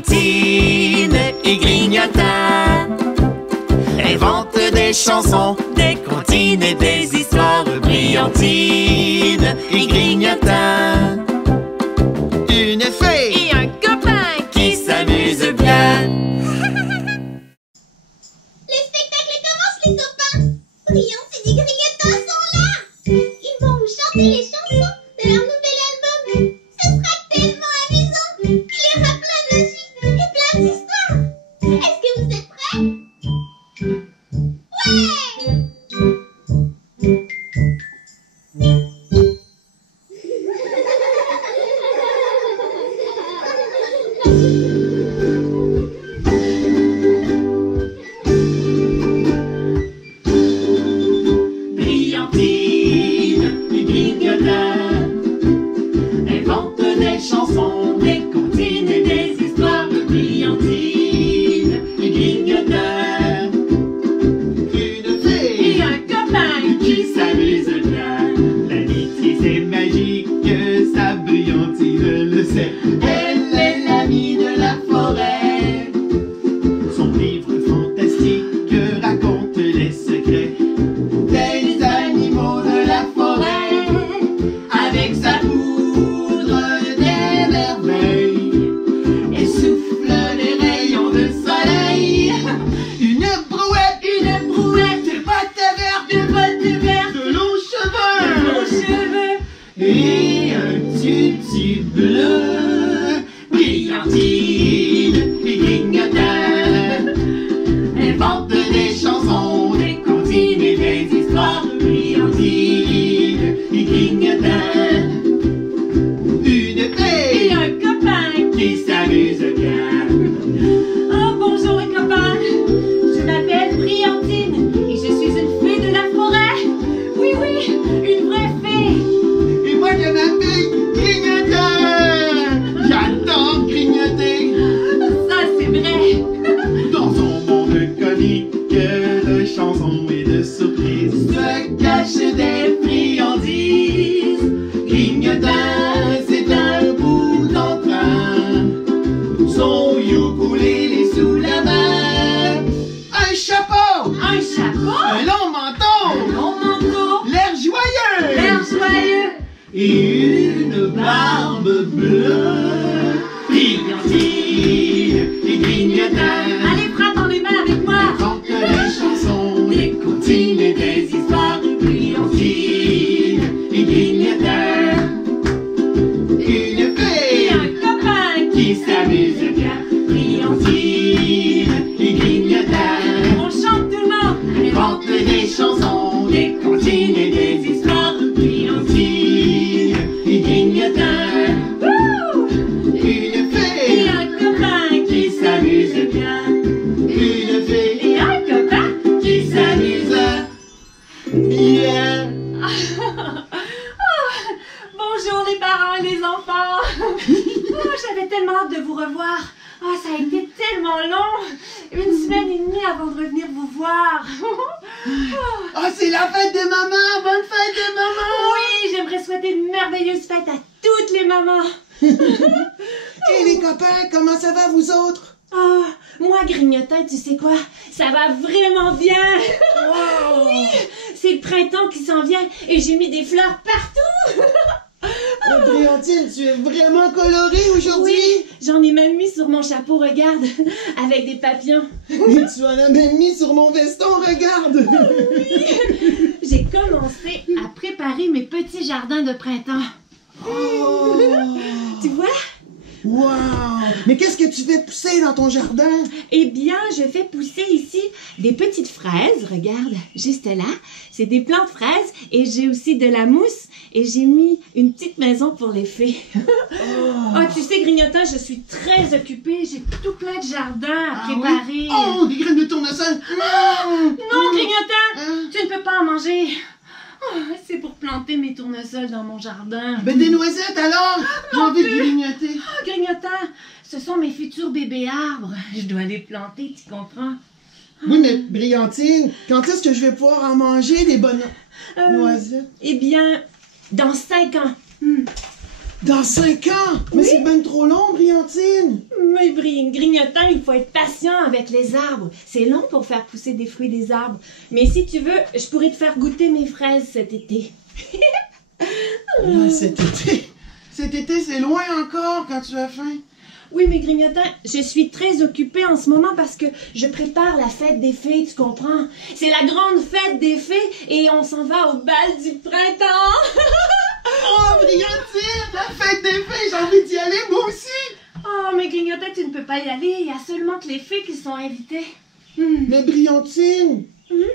Brillantine et Grignotin inventent des chansons, des comptines et des histoires. Brillantine et Grignotin, une fée Et un copain qui s'amuse bien. Le spectacle commence, les copains. Brillantine et Grignotin sont là. Ils vont vous chanter les chansons de leur nouvel album. Ce sera tellement amusant. Il y aura plein de magie et plein d'histoires. Est-ce que vous êtes prêts? Ouais! Brillantine et Grignotin inventent des chansons, des comptines et des histoires. Brillantine et Grignotin, une fée et un copain qui s'amuse bien. L'amitié c'est magique, ça Brillantine le sait. Elle est l'amie de la forêt. Son livre fantastique raconte les secrets des animaux de la forêt. Avec sa poudre des merveilles, elle souffle les rayons de soleil. Une brouette de bottes vertes, de longs cheveux et un tutu bleu. Brillantine et Grignotin inventent des chansons, des comptines et des histoires. Brillantine et Grignotin, une et fée un copain. qui s'amuse bien. Oh, bonjour les copains. Je m'appelle Brillantine et je suis une fée de la forêt. Oui, une vraie fée. Et moi je m'appelle Grignotin. J'adore grignoter. Ça, c'est vrai. Dans son monde comique de chansons et de surprises se cachent des friandises. Grignotin, c'est un bout d'entrain. Son ukulélé sous la main. Un chapeau, Un chapeau, un long manteau, un long manteau, l'air joyeux l'air joyeux. et une barbe bleue. Brillantine et Grignotin Allez, frappons les mains avec moi. inventent des chansons, des comptines et des histoires. Brillantine et Grignotin, une Et fée un copain qui s'amuse bien. Brillantine et Grignotin On chante tout le monde. inventent des chansons, des comptines et des histoires. Brillantine et Grignotin, Wouh! une Et fée un copain qui s'amuse bien. Une fée et un copain. qui s'amuse bien. Bonjour les parents et les enfants. Oh, j'avais tellement hâte de vous revoir. Oh, ça a été tellement long. 1 semaine et demie avant de revenir vous voir. Oh, c'est la fête de maman! Bonne fête de maman! Oui, j'aimerais souhaiter une merveilleuse fête à toutes les mamans. Et les copains, comment ça va vous autres? Oh, moi, Grignotin, tu sais quoi? Ça va vraiment bien. Wow! Oui, c'est le printemps qui s'en vient et j'ai mis des fleurs partout. Oh, Brillantine, tu es vraiment colorée aujourd'hui! Oui, j'en ai même mis sur mon chapeau, regarde, avec des papillons. Et tu en as même mis sur mon veston, regarde! J'ai commencé à préparer mes petits jardins de printemps. Oh! Tu vois? Wow! Mais qu'est-ce que tu fais pousser dans ton jardin? Eh bien, je fais pousser ici des petites fraises, regarde, juste là. C'est des plants de fraises et j'ai aussi de la mousse et j'ai mis une petite maison pour les fées. Oh, tu sais, Grignotin, je suis très occupée. J'ai tout plein de jardins à préparer. Oh, des graines de tournesol! Non, Grignotin, Hein? tu ne peux pas en manger. Oh, c'est pour planter mes tournesols dans mon jardin. Ben des noisettes alors! J'ai envie de grignoter! Oh, Grignotin, ce sont mes futurs bébés arbres. Je dois les planter, tu comprends? Oui, mais Brillantine, quand est-ce que je vais pouvoir en manger des bonnes noisettes? Eh bien, dans 5 ans. Dans 5 ans? Mais c'est ben trop long, Brillantine! Mais Grignotin, il faut être patient avec les arbres. C'est long pour faire pousser des fruits des arbres. Mais si tu veux, je pourrais te faire goûter mes fraises cet été. Ah, cet été? Cet été, c'est loin encore quand tu as faim. Oui, mais Grignotin, je suis très occupée en ce moment parce que je prépare la fête des fées, tu comprends? C'est la grande fête des fées et on s'en va au bal du printemps. Oh, Brillantine! La fête des fées, j'ai envie d'y aller, moi aussi! Oh, mais Grignotin, tu ne peux pas y aller. Il y a seulement que les fées qui sont invitées. Mais Brillantine!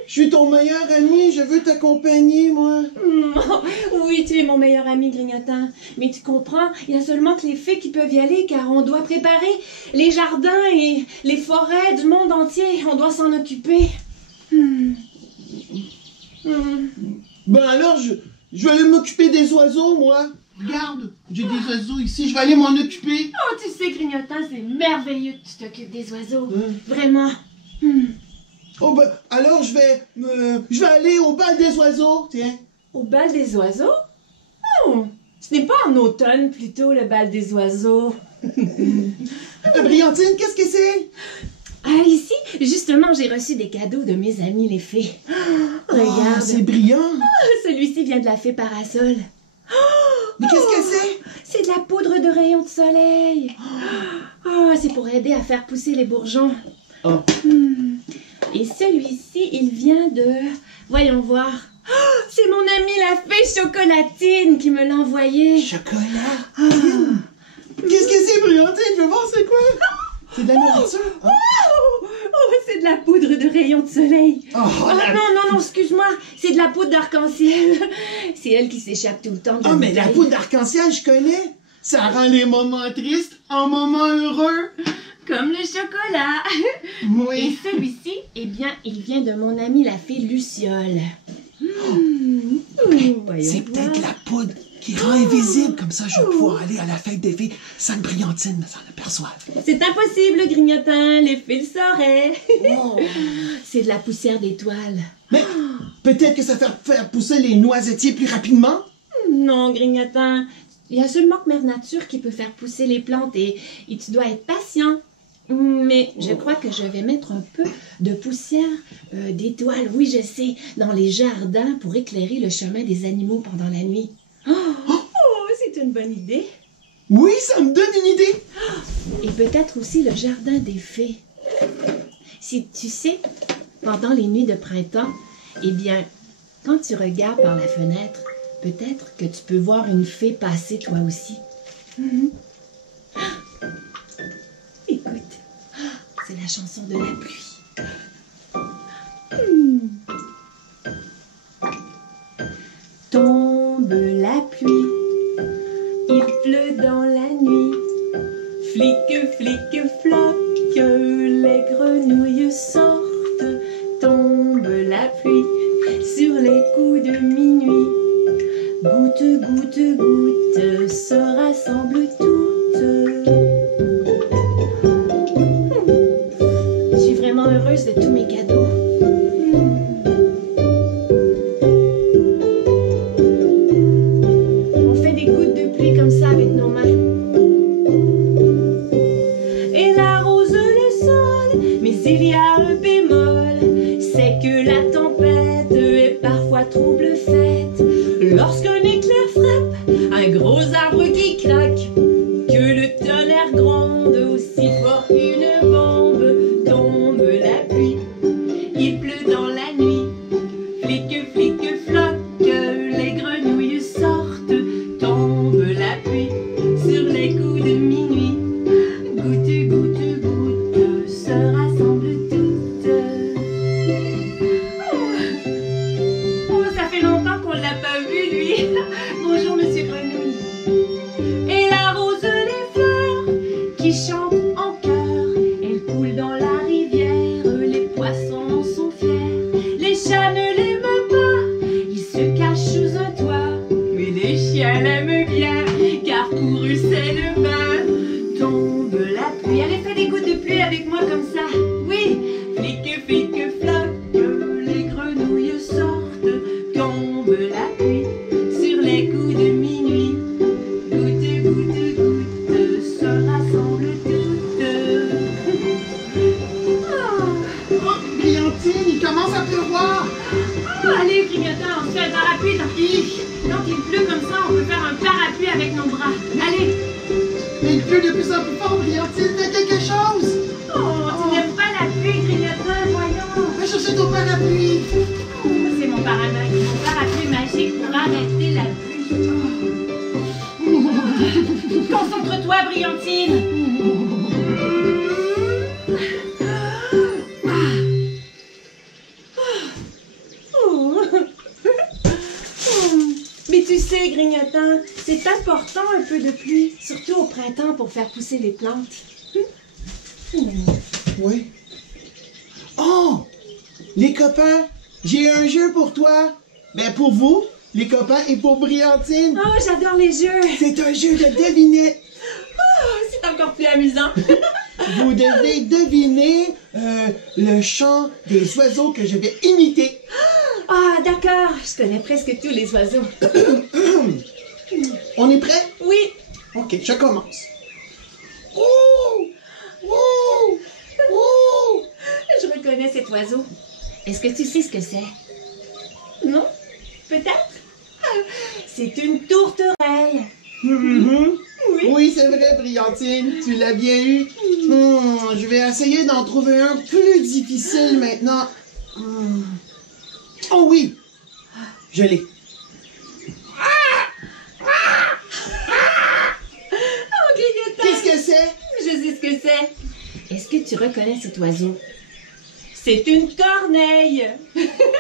Je suis ton meilleur ami, je veux t'accompagner, moi. Oui, tu es mon meilleur ami, Grignotin. Mais tu comprends, il y a seulement que les fées qui peuvent y aller car on doit préparer les jardins et les forêts du monde entier. On doit s'en occuper. Ben alors, je vais aller m'occuper des oiseaux, moi. Regarde, j'ai des oiseaux ici, je vais aller m'en occuper. Oh, tu sais, Grignotin, c'est merveilleux que tu t'occupes des oiseaux. Vraiment. Oh ben, alors je vais aller au bal des oiseaux, tiens. Au bal des oiseaux? Oh, ce n'est pas en automne, plutôt, le bal des oiseaux. Brillantine, qu'est-ce que c'est? Ah, ici, justement, j'ai reçu des cadeaux de mes amis les fées. Regarde. Oh, c'est brillant. Celui-ci vient de la fée Parasol. Mais qu'est-ce que c'est? C'est de la poudre de rayon de soleil. Oh, c'est pour aider à faire pousser les bourgeons. Oh. Et celui-ci, il vient de... Voyons voir. Oh, c'est mon amie la fée Chocolatine qui me l'a envoyé. Chocolat? Qu'est-ce que c'est, Brillantine? Je veux voir c'est quoi? C'est de la nourriture? Oh, c'est de la poudre de rayon de soleil. Non, excuse-moi. C'est de la poudre d'arc-en-ciel. C'est elle qui s'échappe tout le temps. Oh, mais la poudre d'arc-en-ciel, je connais. Ça rend les moments tristes en moments heureux. Comme le chocolat. Oui. Et celui-ci, eh bien, il vient de mon amie la fée Luciole. C'est peut-être la poudre qui rend invisible. Comme ça, je vais pouvoir aller à la fête des fées sans que Brillantine ne s'en aperçoive. C'est impossible, Grignotin. Les fées le sauraient. Oh. C'est de la poussière d'étoiles. Mais peut-être que ça fait faire pousser les noisettiers plus rapidement? Non, Grignotin. Il y a seulement que Mère Nature qui peut faire pousser les plantes et tu dois être patient. Mais je crois que je vais mettre un peu de poussière d'étoiles, oui je sais, dans les jardins pour éclairer le chemin des animaux pendant la nuit. Oh, c'est une bonne idée. Oui, ça me donne une idée. Et peut-être aussi le jardin des fées. Si tu sais, pendant les nuits de printemps, eh bien, quand tu regardes par la fenêtre, peut-être que tu peux voir une fée passer toi aussi. Écoute, c'est la chanson de la pluie. Tombe la pluie, il pleut dans la nuit. Flic, flic, floc, les grenouilles sortent. Tombe la pluie sur les coups de minuit. Goutte, goutte, goutte, se rassemblent toutes. Je suis vraiment heureuse de tous mes cadeaux. On fait des gouttes de pluie comme ça avec nos mains. Elle arrose le sol, mais il y a un bémol. C'est que la tempête est parfois trouble faite. Lorsqu'un éclair frappe, un gros arbre qui craque, que le tonnerre gronde aussi fort qu'une bombe, tombe la pluie, il pleut dans la nuit, flic, flic, floc, les grenouilles sortent, tombe la pluie, sur les coups de minuit, goutte, goutte, goutte, se rassemblent toutes. Oh, ça fait longtemps qu'on l'a pas vu, lui. Bonjour, monsieur Grenouille. Elle arrose les fleurs qui chantent en chœur. Elle coule dans la rivière, les poissons sont fiers. Les chats ne l'aiment pas, ils se cachent sous un toit. Mais les chiens l'aiment bien, car pour eux c'est le bain. Tombe la pluie. Allez, fais des gouttes de pluie avec moi comme ça. Oui, flic, flic, floc, les grenouilles sortent. Tombe la pluie sur les coups de minuit. Goutte, Allez, Grignotin, on se fait un parapluie. Quand il pleut comme ça, on peut faire un parapluie avec nos bras. Allez. Mais il pleut de plus en plus fort, Brillantine, fais quelque chose! Oh, tu n'aimes pas la pluie, Grignotin, voyons. Va chercher ton parapluie! Oh, c'est mon parapluie magique pour arrêter la pluie. Concentre-toi, Brillantine. Mais tu sais, Grignotin, c'est important un peu de pluie, surtout au printemps pour faire pousser les plantes. Oui. Oh! Les copains, j'ai un jeu pour toi. Ben pour vous, les copains, et pour Brillantine. Oh, j'adore les jeux. C'est un jeu de devinette. Oh, c'est encore plus amusant. Vous devez deviner le chant des oiseaux que je vais imiter. Ah, d'accord. Je connais presque tous les oiseaux. On est prêt? Oui. Ok, je commence. Oh! Oh! Oh! Je reconnais cet oiseau. Est-ce que tu sais ce que c'est? Non? Peut-être? C'est une tourterelle. Mhm. Oui. Oui, c'est vrai, Brillantine. Tu l'as bien eu. Je vais essayer d'en trouver un plus difficile maintenant. Oh oui! Je l'ai. Oh, Grignotin. Qu'est-ce que c'est? Je sais ce que c'est. Est-ce que tu reconnais cet oiseau? C'est une corneille.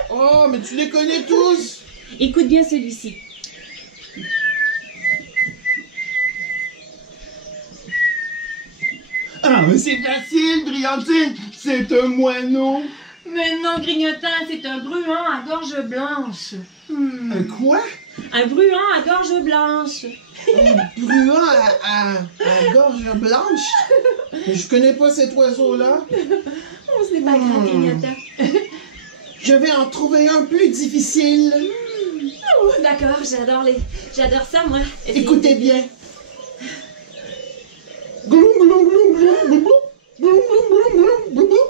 Oh, mais tu les connais tous! Écoute bien celui-ci. Ah, mais c'est facile, Brillantine! C'est un moineau! Mais non, Grignotin, c'est un bruant à gorge blanche. Un quoi? Un bruant à gorge blanche. Un bruant à gorge blanche? Mais je connais pas cet oiseau-là. Oh, ce n'est pas grave, Grignotin. Je vais en trouver un plus difficile. Oh, d'accord, j'adore ça, moi. Écoutez bien. Gloum, gloum, gloum, gloum, gloum, gloum, gloum, gloum, gloum.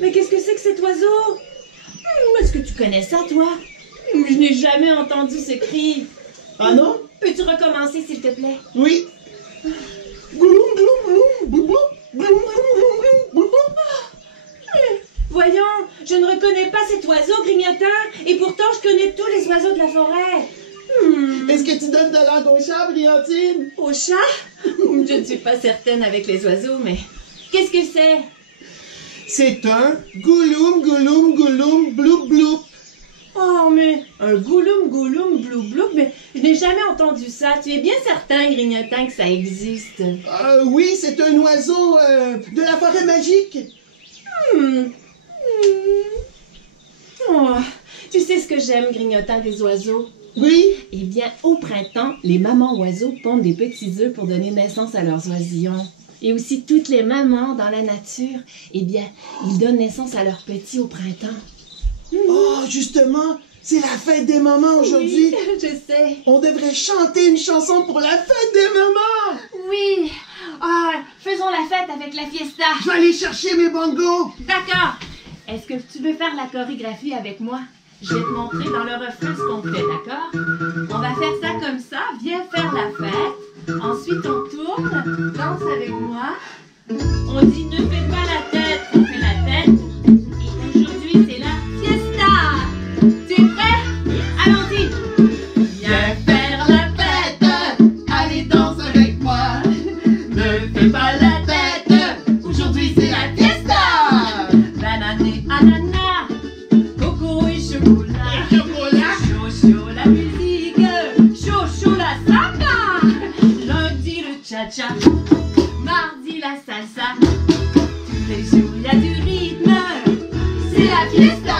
Mais qu'est-ce que c'est que cet oiseau? Est-ce que tu connais ça, toi? Je n'ai jamais entendu ce cri. Ah non? Peux-tu recommencer, s'il te plaît? Oui. Gloum, gloum, gloum, gloum, gloum, gloum, gloum, gloum, gloum. Voyons, je ne reconnais pas cet oiseau, Grignotin, et pourtant je connais tous les oiseaux de la forêt. Est-ce que tu donnes de la langue au chat, Brillantine? Au chat? Je ne suis pas certaine avec les oiseaux, mais qu'est-ce que c'est? C'est un gouloum, gouloum, gouloum, bloup, bloup. Oh, mais un gouloum, gouloum, blou, blou, mais je n'ai jamais entendu ça. Tu es bien certain, Grignotin, que ça existe? Oui, c'est un oiseau de la forêt magique. Oh, tu sais ce que j'aime, Grignotin, des oiseaux? Oui. Eh bien, au printemps, les mamans oiseaux pondent des petits œufs pour donner naissance à leurs oisillons. Et aussi toutes les mamans dans la nature, eh bien, ils donnent naissance à leurs petits au printemps. Oh, justement, c'est la fête des mamans aujourd'hui. Oui, je sais. On devrait chanter une chanson pour la fête des mamans. Oui. Faisons la fête avec la fiesta. Je vais aller chercher mes bongos. D'accord. Est-ce que tu veux faire la chorégraphie avec moi? Je vais te montrer dans le refrain ce qu'on fait, d'accord? On va faire ça comme ça. Viens faire la fête. Ensuite, on tourne. Danse avec moi. On dit ne fais pas la tête. On fait la tête. Et aujourd'hui, c'est la fiesta. Tu es prêt? Allons-y. Viens faire la fête. Allez, danse avec moi. Ne fais pas la tête. Aujourd'hui, c'est la fiesta. Banane et ananas. Coco et chocolat. Chaud, chaud la musique. Chaud, chaud la samba. Lundi le cha-cha. Mardi la salsa. Tous les jours il y a du rythme. C'est la fiesta.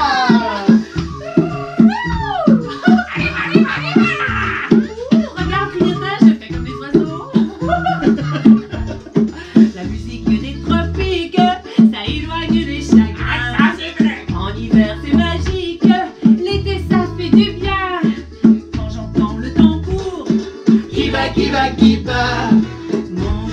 Regarde, Grignotin, je fais comme les oiseaux. La musique des tropiques, ça éloigne les chagrins. En hiver c'est magique, l'été ça fait du bien. Quand j'entends le tambour, Qui va, qui va, qui va? mon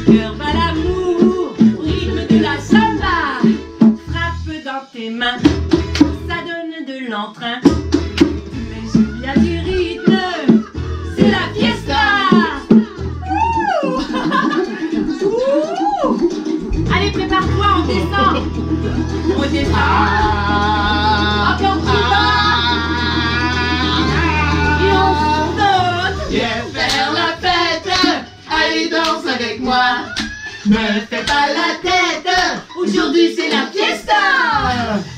Ne fais pas la tête, aujourd'hui c'est la fiesta.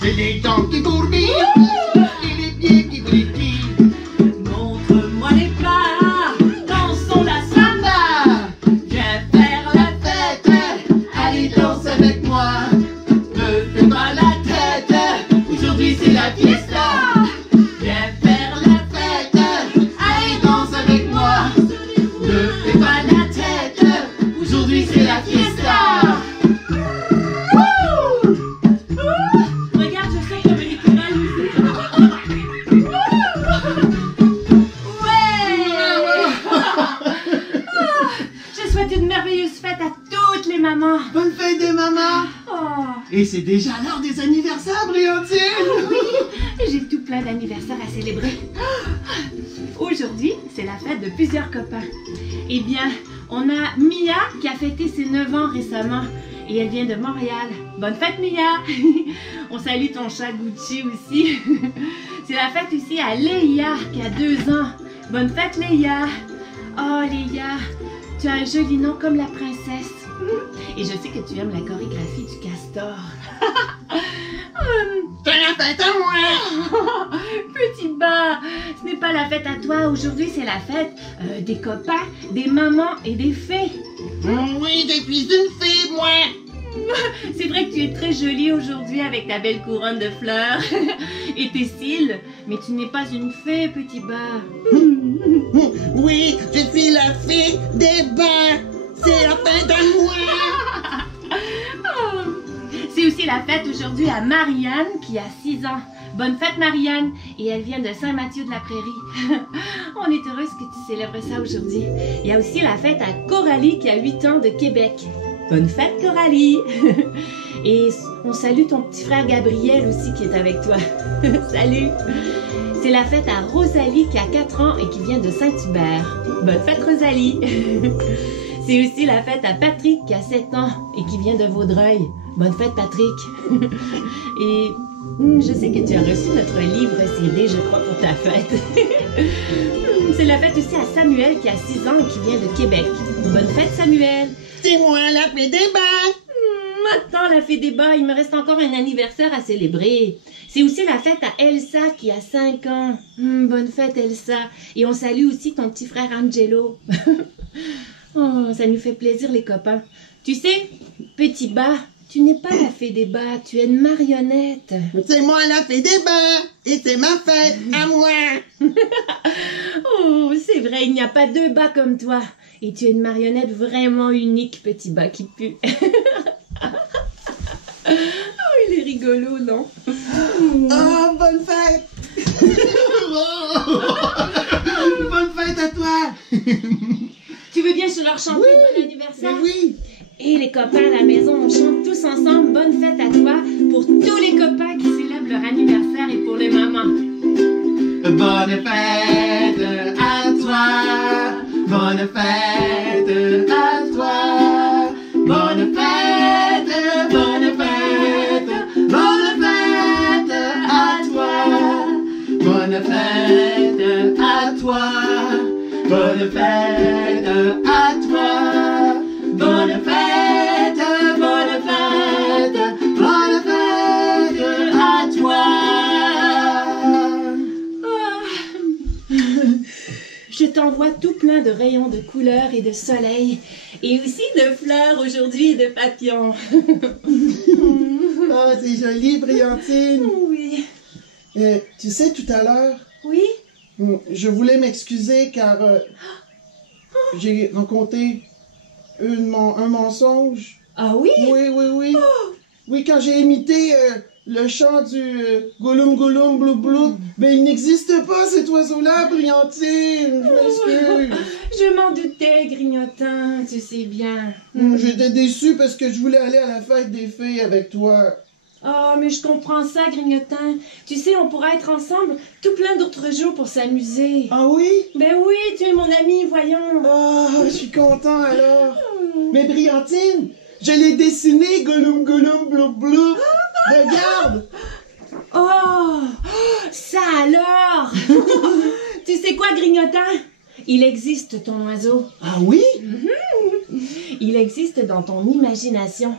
J'ai les jambes qui bourrillent et les pieds qui brillent. Montre-moi les pas, dansons la samba. Viens faire la fête, allez danse avec moi. Ne fais pas la tête, aujourd'hui c'est la fiesta. Viens faire la fête, allez danse avec moi. Ne fais pas la tête, aujourd'hui c'est la fiesta. Regarde, je sens comme les courants. Je souhaite une merveilleuse fête à toutes les mamans. Bonne fête des mamans! Oh, Et c'est déjà l'heure des anniversaires, Briantine! j'ai tout plein d'anniversaires à célébrer. Aujourd'hui, c'est la fête de plusieurs copains. Eh bien, on a Mia qui a fêté ses 9 ans récemment et elle vient de Montréal. Bonne fête, Mia! On salue ton chat Gucci aussi. C'est la fête aussi à Léa qui a 2 ans. Bonne fête, Léa! Oh, Léa, tu as un joli nom comme la princesse. Et je sais que tu aimes la chorégraphie du castor. C'est la fête à moi. Petit bas, ce n'est pas la fête à toi. Aujourd'hui, c'est la fête des copains, des mamans et des fées. Oui, je suis une fille, moi. C'est vrai que tu es très jolie aujourd'hui avec ta belle couronne de fleurs et tes cils, mais tu n'es pas une fée, petit bas. Oui, je suis la fille des bains. C'est la fête à moi. Oh. C'est aussi la fête aujourd'hui à Marianne qui a 6 ans. Bonne fête, Marianne, et elle vient de Saint-Mathieu-de-la-Prairie. On est heureuse que tu célèbres ça aujourd'hui. Il y a aussi la fête à Coralie qui a 8 ans de Québec. Bonne fête, Coralie. Et on salue ton petit frère Gabriel aussi qui est avec toi. Salut. C'est la fête à Rosalie qui a 4 ans et qui vient de Saint-Hubert. Bonne fête, Rosalie. C'est aussi la fête à Patrick qui a 7 ans et qui vient de Vaudreuil. Bonne fête, Patrick. Et je sais que tu as reçu notre livre CD, je crois, pour ta fête. C'est la fête aussi à Samuel qui a 6 ans et qui vient de Québec. Bonne fête, Samuel. C'est moi la fée des bains. Maintenant, la fée des bas, il me reste encore un anniversaire à célébrer. C'est aussi la fête à Elsa qui a 5 ans. Bonne fête, Elsa. Et on salue aussi ton petit frère Angelo. Oh, ça nous fait plaisir, les copains. Tu sais, petit bas, tu n'es pas la fée des bas, tu es une marionnette. C'est moi la fée des bains. Et c'est ma fête à moi. Oh, c'est vrai, il n'y a pas 2 bas comme toi. Et tu es une marionnette vraiment unique, petit bas qui pue. Oh, il est rigolo, non? Oh, bonne fête. Bonne fête à toi! Tu veux bien je leur chanter bon anniversaire? Oui! Et les copains à la maison, on chante tous ensemble bonne fête à toi pour tous les copains qui célèbrent leur anniversaire et pour les mamans. Bonne fête à toi. Bonne fête à toi. Bonne fête, bonne fête, bonne fête à toi. Bonne fête à toi. Bonne fête à toi. Bonne fête, bonne fête, bonne fête à toi. Je t'envoie tout plein de rayons de couleurs et de soleil, et aussi de fleurs aujourd'hui et de papillons. Ah, c'est joli, Briantine! Oui. Tu sais, tout à l'heure, Oui? je voulais m'excuser car j'ai raconté un mensonge. Ah oui? Oui, oui, oui. Oui, quand j'ai imité le chant du Gollum Gollum Blou Blou, ben il n'existe pas cet oiseau-là, Briantine. Je m'excuse. Je m'en doutais, grignotin, tu sais bien. J'étais déçue parce que je voulais aller à la fête des filles avec toi. Oh, mais je comprends ça, grignotin. Tu sais, on pourra être ensemble tout plein d'autres jours pour s'amuser. Ah oui? Ben oui, tu es mon ami, voyons. Ah, je suis content alors. Mais Briantine, je l'ai dessiné, Gollum Gollum Blou Blou. Regarde. Oh, ça alors. Tu sais quoi, grignotin? Il existe ton oiseau. Ah oui? Il existe dans ton imagination.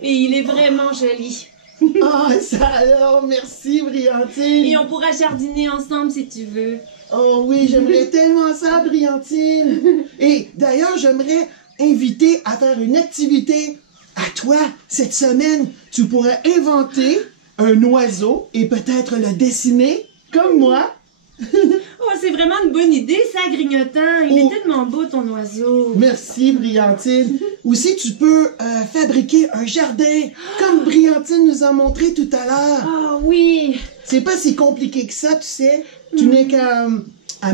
Et il est vraiment joli. Oh, ça alors, merci, Brillantine. Et on pourra jardiner ensemble si tu veux. Oh oui, j'aimerais tellement ça, Brillantine. Et d'ailleurs, j'aimerais inviter à faire une activité. À toi, cette semaine, tu pourrais inventer un oiseau et peut-être le dessiner, comme moi. Oh, c'est vraiment une bonne idée, ça, Grignotant. Il est tellement beau, ton oiseau. Merci, Brillantine. Aussi, tu peux fabriquer un jardin, comme Brillantine nous a montré tout à l'heure. Oh, oui. C'est pas si compliqué que ça, tu sais. Tu n'as qu'à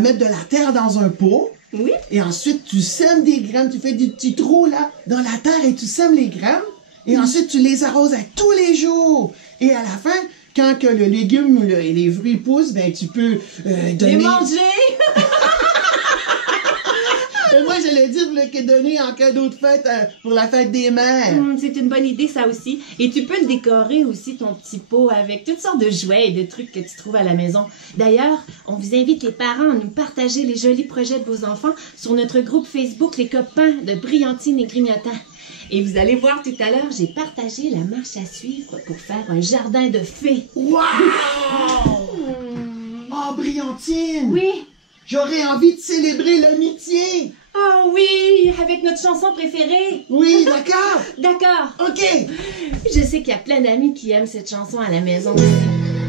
mettre de la terre dans un pot. Oui. Et ensuite, tu sèmes des graines. Tu fais des petits trous, là, dans la terre et tu sèmes les graines. Et ensuite, tu les arroses à tous les jours. Et à la fin, quand que le légume et les fruits poussent, ben, tu peux donner... Les manger. Moi, j'allais dire que donner en cadeau de fête pour la fête des mères. C'est une bonne idée, ça aussi. Et tu peux le décorer aussi, ton petit pot, avec toutes sortes de jouets et de trucs que tu trouves à la maison. D'ailleurs, on vous invite les parents à nous partager les jolis projets de vos enfants sur notre groupe Facebook Les Copains de Brillantine et Grignotant. Et vous allez voir tout à l'heure, j'ai partagé la marche à suivre pour faire un jardin de fées. Wow! Oh, Brillantine! Oui. J'aurais envie de célébrer l'amitié. Oh oui, avec notre chanson préférée. Oui, d'accord. D'accord. OK. Je sais qu'il y a plein d'amis qui aiment cette chanson à la maison aussi.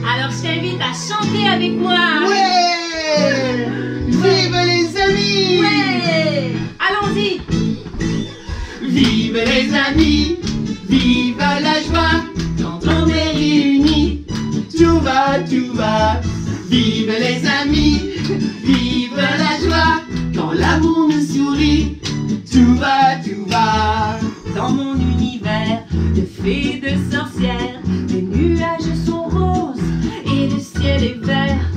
Alors je t'invite à chanter avec moi. Ouais! Vive les amis! Ouais! Allons-y. Vive les amis, vive la joie, quand on est réunis, tout va, tout va. Vive les amis, vive la joie, quand l'amour nous sourit, tout va, tout va. Dans mon univers de fées, de sorcières, les nuages sont roses et le ciel est vert.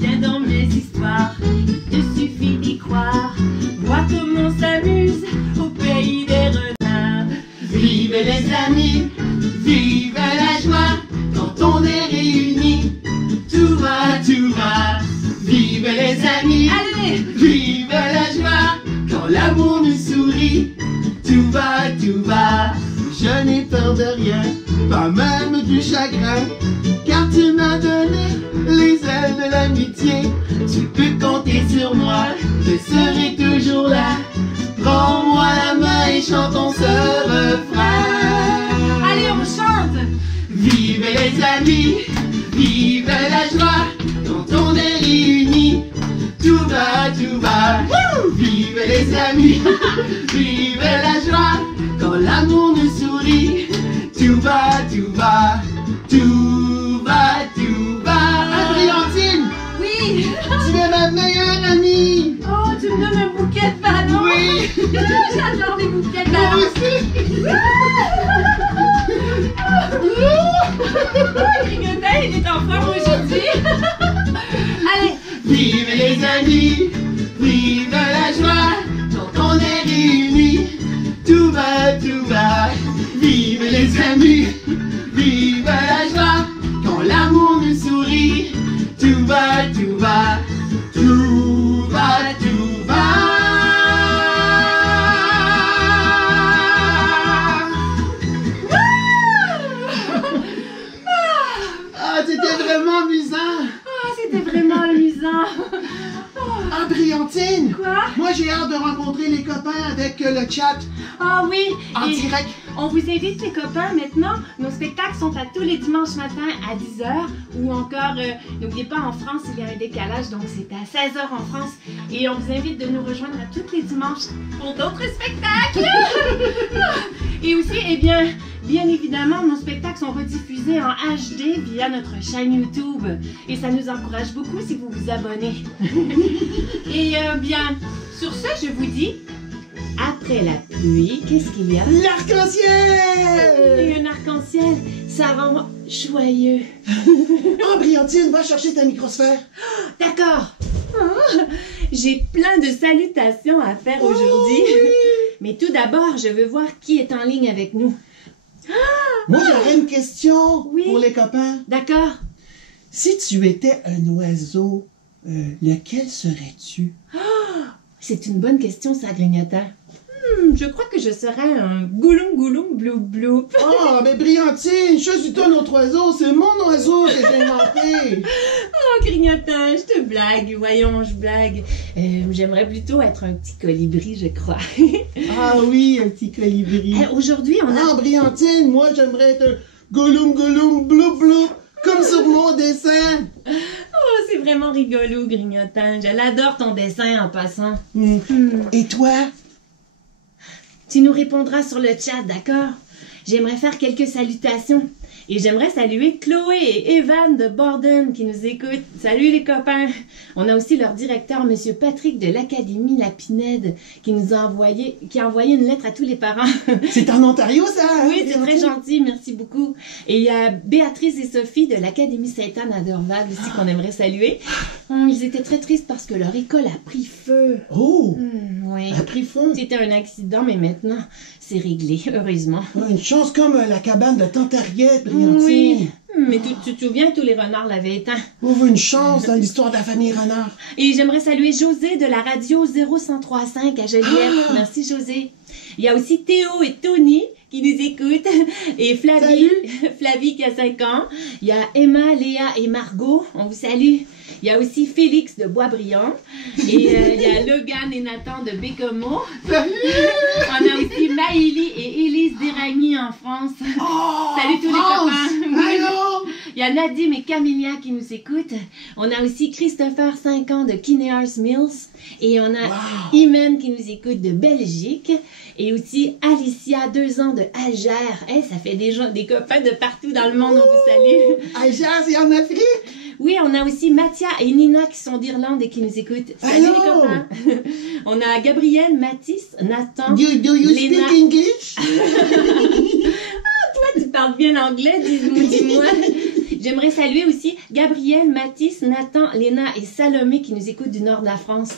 Viens dans mes histoires, il te suffit d'y croire. Vois comme on s'amuse au pays des renards. Vive les amis, vive la joie, quand on est réunis, tout va, tout va. Vive les amis, Allez. vive la joie, quand l'amour nous sourit, tout va, tout va. Je n'ai peur de rien, pas même du chagrin, car tu m'as donné les ailes de l'amitié. Tu peux compter sur moi, je serai toujours là. Prends-moi la main et chantons ce refrain. Allez, on chante. Vive les amis, vive la joie, quand on est réunis, tout va, tout va. Vive les amis, vive la joie, quand l'amour nous sourit, tout va, tout va, tout va, tout va. Ah, Brillantine, Oui. tu es ma meilleure amie. Oh, tu me donnes un bouquet de ballons. Oui. J'adore les bouquets de Moi ballons. aussi. Grignotant, il est en forme aujourd'hui. Allez. Vive les amis, vive la joie, quand on est réunis, tout va, tout va. Vive les amis, vive la joie, quand l'amour nous sourit, tout va, tout va, tout va, tout va. Ah, c'était vraiment amusant. Ah, c'était vraiment amusant. Ah, Brillantine. Quoi? Moi, j'ai hâte de rencontrer les copains avec le chat Ah oui. en Et direct. on vous invite les copains maintenant. Nos spectacles sont à tous les dimanches matins à 10h ou encore, n'oubliez pas, en France, il y a un décalage, donc c'est à 16h en France. Et on vous invite de nous rejoindre à tous les dimanches pour d'autres spectacles. Et aussi, eh bien évidemment, nos spectacles sont rediffusés en HD via notre chaîne YouTube. Et ça nous encourage beaucoup si vous vous abonnez. Et bien, sur ce, je vous dis, après la pluie, qu'est-ce qu'il y a? L'arc-en-ciel. Et un arc-en-ciel, ça rend joyeux. Oh, Brillantine, va chercher ta microsphère. D'accord. J'ai plein de salutations à faire aujourd'hui. oui. Mais tout d'abord, je veux voir qui est en ligne avec nous. Moi, j'aurais une question Oui. pour les copains. D'accord. Si tu étais un oiseau, lequel serais-tu? C'est une bonne question, ça, Grignotant. Je crois que je serais un gouloum gouloum blou blou. Oh, mais Brillantine, choisis-toi notre oiseau, c'est mon oiseau que j'ai inventé. Oh, Grignotin, je te blague. Voyons, je blague. J'aimerais plutôt être un petit colibri, je crois. Ah oui, un petit colibri. Aujourd'hui, on a... Ah, Brillantine, moi j'aimerais être un goulum goulum blou blou, comme sur mon dessin. Oh, c'est vraiment rigolo, Grignotin. Je l'adore ton dessin en passant. Et toi? Tu nous répondras sur le chat, d'accord? J'aimerais faire quelques salutations. Et j'aimerais saluer Chloé et Evan de Borden qui nous écoutent. Salut les copains! On a aussi leur directeur, Monsieur Patrick de l'Académie La Pinède, qui a envoyé une lettre à tous les parents. C'est en Ontario, ça? Hein? Oui, c'est très gentil, merci beaucoup. Et il y a Béatrice et Sophie de l'Académie Sainte-Anne à Dorval aussi qu'on aimerait saluer. Ils étaient très tristes parce que leur école a pris feu. Oh! Oui. A pris feu. C'était un accident, mais maintenant, c'est réglé, heureusement. Une chance comme la cabane de Tante Ariette, Brillantine. Oui, mais tu te souviens, tous les renards l'avaient éteint. Ouvre une chance dans l'histoire de la famille Renard. Et j'aimerais saluer José de la radio 0103.5 à Joliette. Merci, José. Il y a aussi Théo et Tony qui nous écoutent. Et Flavie, Flavie qui a 5 ans. Il y a Emma, Léa et Margot. On vous salue. Il y a aussi Félix de Boisbriand. Et il y a Logan et Nathan de Bécomo. Salut! On a aussi Maëlie et Élise d'Éragny en France. Oh, Salut tous les copains. Allô? Il y a Nadim et Camélia qui nous écoutent. On a aussi Christopher, 5 ans, de Kinears Mills. Et on a Imen qui nous écoute de Belgique. Et aussi Alicia, 2 ans, de Algère. Ça fait des copains de partout dans le monde. On vous salue. Algère, c'est en Afrique? Oui, on a aussi Mathia et Nina qui sont d'Irlande et qui nous écoutent. Salut Allô? les copains. On a Gabriel, Mathis, Nathan, Do you Léna. speak English? Toi, tu parles bien anglais, dis-moi. J'aimerais saluer aussi Gabriel, Mathis, Nathan, Léna et Salomé qui nous écoutent du nord de la France.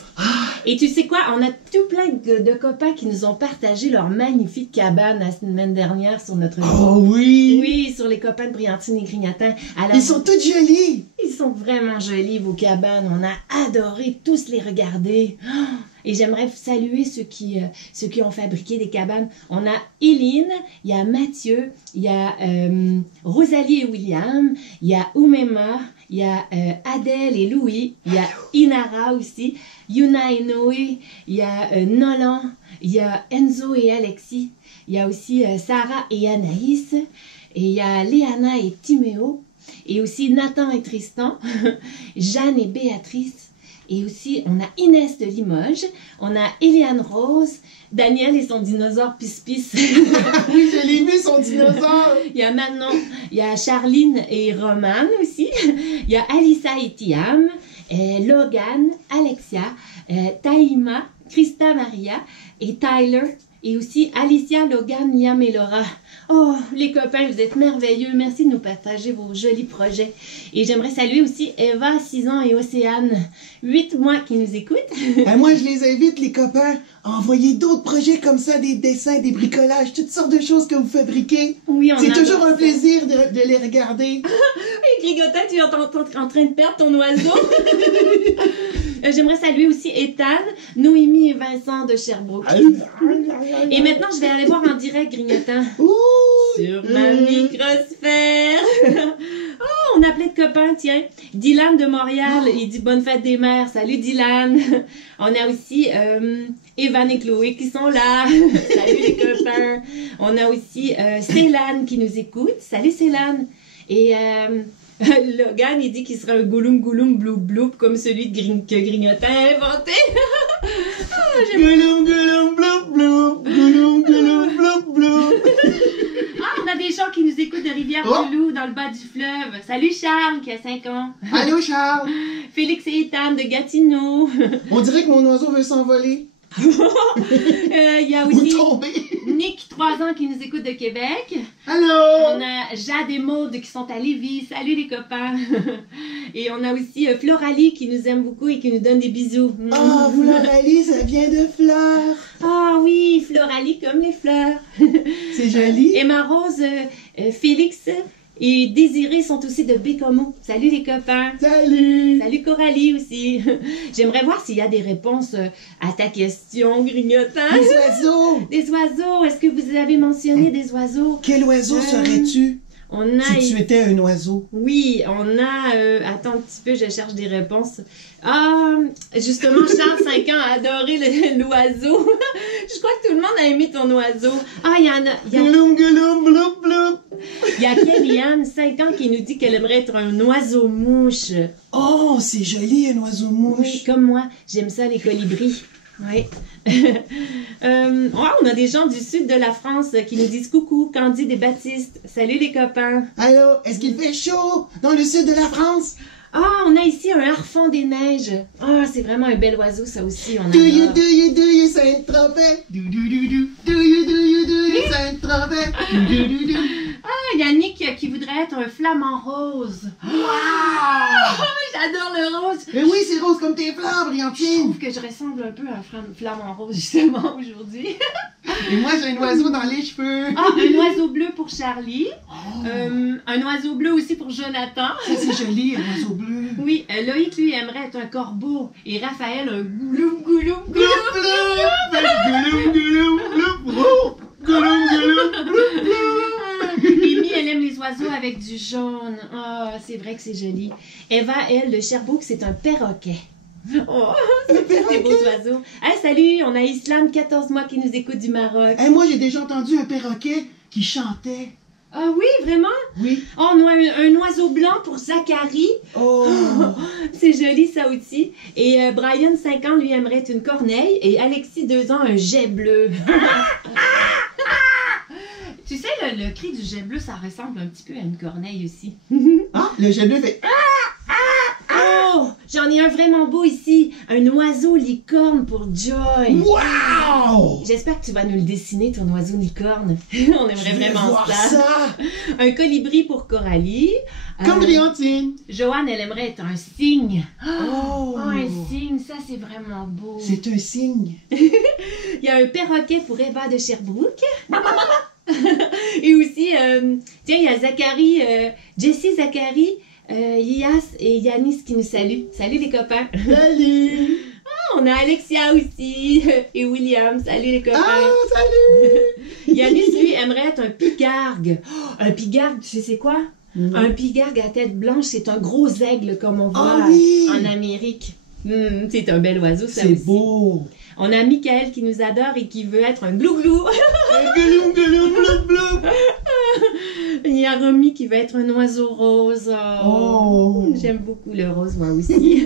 Et tu sais quoi? On a tout plein de copains qui nous ont partagé leur magnifique cabane la semaine dernière sur notre Oh oui! Oui, sur les copains de Brillantine et Grignotin. Alors, Ils sont tous jolis! ils sont vraiment jolis, vos cabanes. On a adoré tous les regarder. Et j'aimerais saluer ceux qui ont fabriqué des cabanes. On a Éline, il y a Mathieu, il y a Rosalie et William, il y a Oumema, il y a Adèle et Louis, il y a Inara aussi, Yuna et Noé, il y a Nolan, il y a Enzo et Alexis, il y a aussi Sarah et Anaïs, et il y a Léana et Timéo, et aussi Nathan et Tristan, Jeanne et Béatrice. Et aussi, on a Inès de Limoges, on a Eliane Rose, Daniel et son dinosaure Pis-Pis. Oui, je l'ai vu, son dinosaure! Il y a Manon, il y a Charline et Romane aussi, il y a Alissa et Tiam, Logan, Alexia, Taïma, Christa Maria et Tyler, et aussi Alicia, Logan, Yam et Laura. Oh, les copains, vous êtes merveilleux. Merci de nous partager vos jolis projets. Et j'aimerais saluer aussi Eva, 6 ans, et Océane, 8 mois, qui nous écoutent. Moi, je les invite, les copains, à envoyer d'autres projets comme ça, des dessins, des bricolages, toutes sortes de choses que vous fabriquez. Oui, on C'est adore toujours un ça. plaisir de les regarder. Et Grigotin, tu es en train de perdre ton oiseau. J'aimerais saluer aussi Ethan, Noémie et Vincent de Sherbrooke. Et maintenant, je vais aller voir en direct, Grignotin. Ouh! Sur ma microsphère. Oh, on a plein de copains, tiens. Dylan de Montréal, il dit bonne fête des mères. Salut Dylan. On a aussi Evan et Chloé qui sont là. Salut les copains. On a aussi Célane qui nous écoute. Salut Célane. Et Logan, il dit qu'il sera un gouloum gouloum bloup bloup comme celui que Grignotin a inventé. Gouloum, gouloum, bloup, bloup. Gouloum, gouloum, bloup, bloup. Ah, on a des gens qui nous écoutent de Rivière-du-Loup dans le bas du fleuve. Salut Charles qui a 5 ans. Allô, Charles? Félix et Ethan de Gatineau. On dirait que mon oiseau veut s'envoler. Il y a Ou aussi tomber. Nick, 3 ans, qui nous écoute de Québec. Allô? On a Jade et Maude qui sont à Lévis. Salut les copains. Et on a aussi Floralie qui nous aime beaucoup et qui nous donne des bisous. Oh, Floralie, ça vient de fleurs. Ah oui, Floralie comme les fleurs. C'est joli. Emma Rose, Félix Et Désiré sont aussi de Bécomo. Salut les copains. Salut! Salut Coralie aussi. J'aimerais voir s'il y a des réponses à ta question, Grignotin. Les oiseaux! Des oiseaux. Est-ce que vous avez mentionné des oiseaux? Quel oiseau serais-tu On a... si tu étais un oiseau? Oui, on a... attends un petit peu, je cherche des réponses. Ah, justement, Charles, 5 ans, a adoré l'oiseau. Je crois que tout le monde a aimé ton oiseau. Ah, il y en a... Gouloum, gouloum, bloup, bloup. Il y a Kellyanne, 5 ans, qui nous dit qu'elle aimerait être un oiseau-mouche. Oh, c'est joli, un oiseau mouche. Oui, comme moi. J'aime ça, les colibris. Oui. On a des gens du sud de la France qui nous disent coucou, Candide et Baptiste. Salut les copains. Allô, est-ce qu'il fait chaud dans le sud de la France? Ah, on a ici un harfang des neiges. Ah, c'est vraiment un bel oiseau, ça aussi. On Do you, adore. do you, do you, Saint-Tropez? Do you, Saint-Tropez? Ah, Yannick qui voudrait être un flamant rose. Wow! J'adore le rose. Mais oui, c'est rose comme tes fleurs, Je Briantine. trouve que je ressemble un peu à un flamant rose, justement, aujourd'hui. Et moi, j'ai un oiseau dans les cheveux. Ah, un oiseau bleu pour Charlie. Oh, Un oiseau bleu aussi pour Jonathan. ça, c'est joli, un oiseau bleu. Oui, Loïc, lui, aimerait être un corbeau. Et Raphaël, un gouloum, gouloum, Gloup, gouloum. gloup, gloup, gloup, gloup, gloup, gloup, gloup. Amy, elle aime les oiseaux avec du jaune. Ah, c'est vrai que c'est joli. Eva, elle, de Sherbrooke, c'est un perroquet. Oh, c'est des beaux oiseaux. Hey, salut, on a Islam, 14 mois, qui nous écoute du Maroc. Hey, moi, j'ai déjà entendu un perroquet qui chantait. Ah oui, vraiment? Oui. Oh, on a un oiseau blanc pour Zachary. Oh. C'est joli, ça aussi. Et Brian, 5 ans, lui, aimerait être une corneille. Et Alexis, 2 ans, un jet bleu. Tu sais, le cri du jet bleu, ça ressemble un petit peu à une corneille aussi. Ah, le jet bleu fait... Oh, j'en ai un vraiment beau ici. Un oiseau licorne pour Joy. Wow! J'espère que tu vas nous le dessiner, ton oiseau licorne. On aimerait Je vais vraiment voir ça. ça. Un colibri pour Coralie. Comme Briantine. Joanne, elle aimerait être un cygne. Oh. Oh, un cygne, ça c'est vraiment beau. C'est un signe. Il y a un perroquet pour Eva de Sherbrooke. Et aussi, tiens, il y a Zachary, Jessie, Zachary, Yas et Yanis qui nous saluent. Salut les copains. Salut. On a Alexia aussi et William. Salut les copains. Ah, salut. Yanis, lui, aimerait être un pigargue. Oh, un pigargue, tu sais c'est quoi? Un pigargue à tête blanche, c'est un gros aigle comme on voit oui. en Amérique. C'est un bel oiseau, ça C'est aussi. beau. On a Michael qui nous adore et qui veut être un glouglou. Glouloum, glouloum, bloup, bloup. Il y a Romy qui veut être un oiseau rose. Oh. J'aime beaucoup le rose, moi aussi.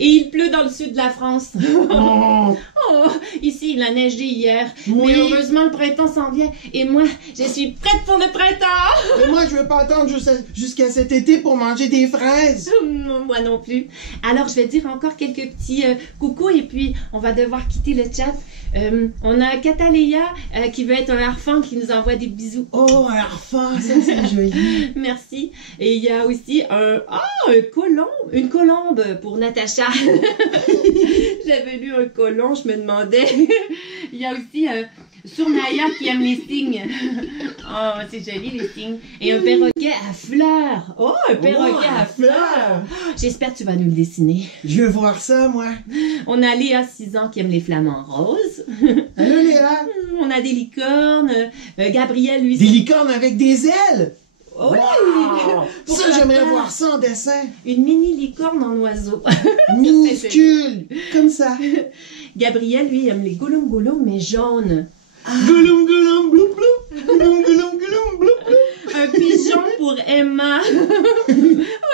Et il pleut dans le sud de la France. Oh. Oh, ici, il a neigé hier. Oui. Mais heureusement, le printemps s'en vient. Et moi, je suis prête pour le printemps. Mais moi, je veux pas attendre jusqu'à cet été pour manger des fraises. Moi non plus. Alors, je vais dire encore quelques petits coucou et puis on va devoir quitter le chat. On a Cataléa qui veut être un harfang qui nous envoie des bisous. Oh, un harfang, ça c'est joli. Merci. Et il y a aussi une colombe pour Natacha. J'avais lu un colon, je me demandais. Il y a aussi Sournaya qui aime les cygnes. Oh, c'est joli les cygnes. Et un perroquet à fleurs. Oh, un perroquet à fleurs. J'espère que tu vas nous le dessiner. Je veux voir ça, moi. On a Léa, 6 ans, qui aime les flamants roses. Allô, Léa? On a des licornes. Gabriel, lui, Des licornes avec des ailes. oui. Pour Ça, j'aimerais papa. voir ça en dessin. Une mini licorne en oiseau. Minuscule, comme ça. Gabriel, lui, aime les goulum goulum, mais jaunes. Gouloum, gouloum, bloup, bloup. Gouloum, gouloum, gouloum, bloup, bloup. Un pigeon pour Emma. Oh,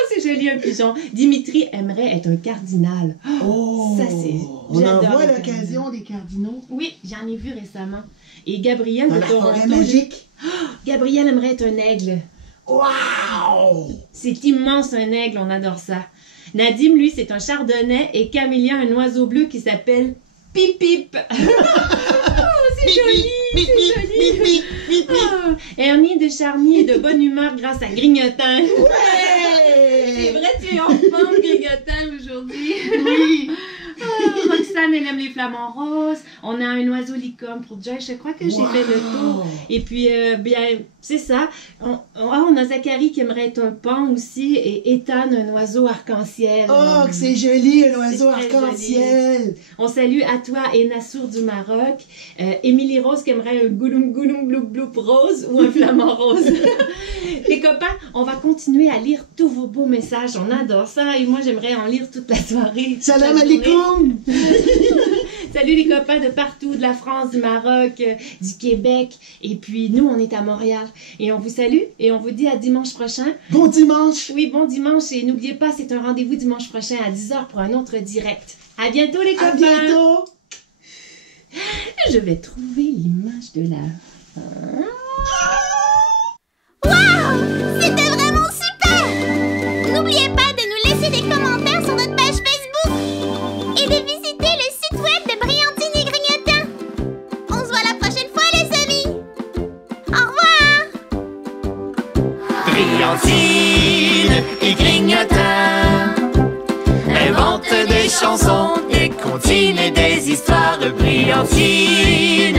c'est joli, un pigeon. Dimitri aimerait être un cardinal. Oh, Ça, c'est- on en j'adore voit les l'occasion des cardinaux. Oui, j'en ai vu récemment. Et Gabriel Dans de la forêt Toronto. magique. Gabriel aimerait être un aigle. Wow! C'est immense, un aigle, on adore ça. Nadim, lui, c'est un chardonnay. Et Camélia, un oiseau bleu qui s'appelle Pip Pip. C'est joli, c'est joli. Ah, Ernie de Charny est de bonne humeur grâce à Grignotin. C'est Ouais! vrai, tu es en forme, Grignotin, aujourd'hui. Oui! Roxane elle aime les flamants roses. On a un oiseau licorne pour Joy. Je crois que j'ai fait le tour. Et puis, bien, c'est ça. On a Zachary qui aimerait être un pan aussi et Ethan, un oiseau arc-en-ciel. Oh, que c'est joli, un oiseau très arc-en-ciel. On salue à toi et Nassour du Maroc. Émilie Rose qui aimerait un gouloum gouloum bloup bloup rose ou un flamant rose. Les copains, on va continuer à lire tous vos beaux messages. On adore ça et moi, j'aimerais en lire toute la soirée. Salam alaikum. Salut les copains de partout, de la France, du Maroc, du Québec. Et puis, nous, on est à Montréal. Et on vous salue et on vous dit à dimanche prochain. Bon dimanche. Oui, bon dimanche. Et n'oubliez pas, c'est un rendez-vous dimanche prochain à 10h pour un autre direct. À bientôt les copains. À bientôt. Je vais trouver l'image de la... Waouh! C'était vraiment super! N'oubliez pas de nous laisser des commentaires sur notre page Facebook et de visiter le site web de Brillantine et Grignotin. On se voit la prochaine fois, les amis! Au revoir! Brillantine et Grignotin inventent des chansons, des comptines et des histoires de Brillantine